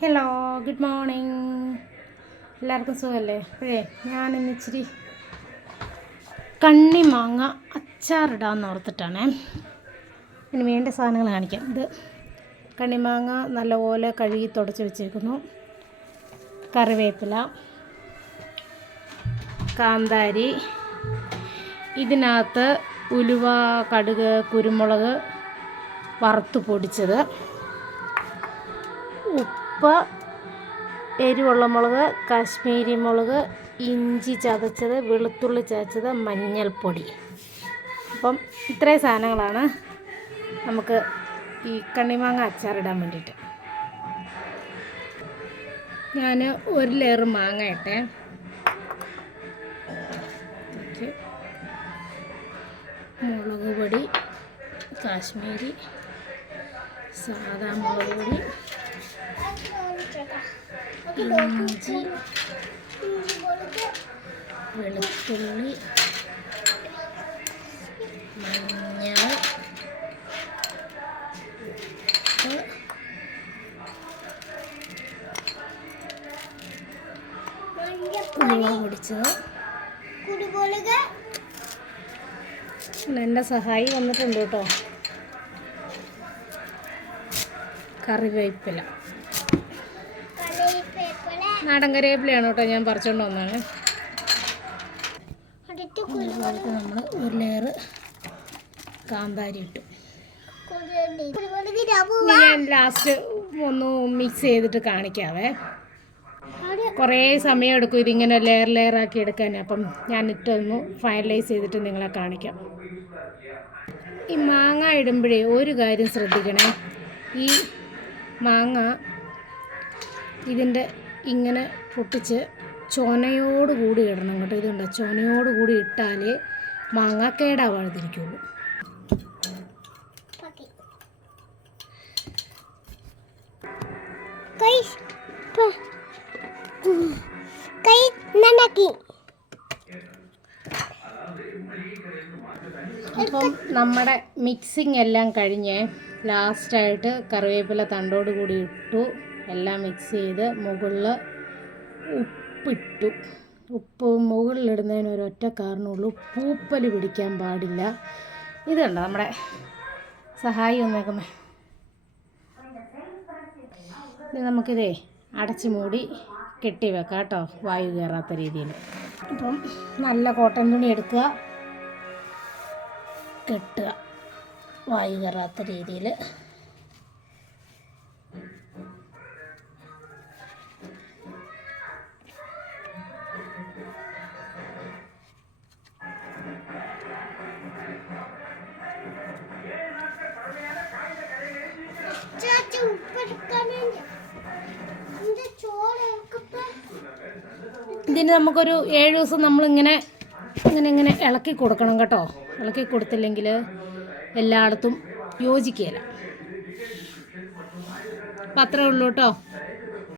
Hello good morning എല്ലാവർക്കും സുഖമല്ലേ? അപ്പോഴേ ഞാനിന്ന് ഇച്ചിരി കണ്ണിമാങ്ങ അച്ചാറിടാമെന്ന് ഓർത്തിട്ടാണേ. ഇനി വേണ്ട സാധനങ്ങൾ കാണിക്കാം. ഇത് കണ്ണിമാങ്ങ നല്ലപോലെ കഴുകി തുടച്ച് വെച്ചിരിക്കുന്നു. കറിവേപ്പില കാന്താരി ഇതിനകത്ത് ഉലുവ കടുക് കുരുമുളക് വറുത്ത് പൊടിച്ചത് ഉപ്പ് എരിവുള്ള മുളക് കാശ്മീരി മുളക് ഇഞ്ചി ചതച്ചത് വെളുത്തുള്ളി ചതച്ചത് മഞ്ഞൾപ്പൊടി. അപ്പം ഇത്രയും സാധനങ്ങളാണ് നമുക്ക് ഈ കണ്ണിമാങ്ങ അച്ചാറിടാൻ വേണ്ടിയിട്ട്. ഞാൻ ഒരു ലെയർ മാങ്ങ ഇട്ടെ. മുളക് പൊടി കാശ്മീരി സാധാ മുളക് പൊടി ഇഞ്ചി വെളുത്തുള്ളി മഞ്ഞൾ കുരുമുളക് സഹായി വന്നിട്ടുണ്ട് കേട്ടോ. കറിവേപ്പില. നാടൻ കറിവേപ്പിലയാണ് കേട്ടോ ഞാൻ പറിച്ചുകൊണ്ട് വന്നാണ് അതുപോലത്തെ നമ്മൾ ഒരു ലെയർ കാന്താരി ഇട്ടു ഞാൻ ലാസ്റ്റ് ഒന്ന് മിക്സ് ചെയ്തിട്ട് കാണിക്കാവേ. കുറേ സമയം എടുക്കും ഇതിങ്ങനെ ലെയർ ലെയർ ആക്കി എടുക്കാൻ. അപ്പം ഞാൻ ഇട്ടൊന്ന് ഫൈനലൈസ് ചെയ്തിട്ട് നിങ്ങളെ കാണിക്കാം. ഈ മാങ്ങ ഇടുമ്പോഴേ ഒരു കാര്യം ശ്രദ്ധിക്കണേ. ഈ മാങ്ങ ഇതിന്റെ ഇങ്ങനെ പൊട്ടിച്ച് ചോനയോട് കൂടി ഇടണം കേട്ടോ. ഇതുണ്ട്. ചോനയോട് കൂടി ഇട്ടാലേ മാങ്ങ കേടാവാതിരിക്കുള്ളൂ അപ്പം നമ്മുടെ മിക്സിങ് എല്ലാം കഴിഞ്ഞ് ലാസ്റ്റായിട്ട് കറിവേപ്പില തണ്ടോട് കൂടി ഇട്ടു. എല്ലാം മിക്സ് ചെയ്ത് മുകളിൽ ഉപ്പിട്ടു. ഉപ്പ് മുകളിലിടുന്നതിന് ഒരൊറ്റ കാരണമുള്ളൂ പൂപ്പൽ പിടിക്കാൻ പാടില്ല. ഇതുണ്ട് നമ്മുടെ സഹായി വന്നേക്കുന്നേ ഇത് നമുക്കിതേ അടച്ച് മൂടി കെട്ടി വെക്കാം കേട്ടോ വായു കയറാത്ത രീതിയിൽ. അപ്പം നല്ല കോട്ടൺ തുണി എടുക്കുക കെട്ടുക വായു കയറാത്ത രീതിയിൽ. ഇതിന് നമുക്കൊരു ഏഴ് ദിവസം നമ്മളിങ്ങനെ ഇങ്ങനെ ഇങ്ങനെ ഇളക്കി കൊടുക്കണം കേട്ടോ. ഇളക്കി കൊടുത്തില്ലെങ്കിൽ എല്ലായിടത്തും യോജിക്കുകയില്ല. അപ്പം അത്രേ ഉള്ളൂ കേട്ടോ.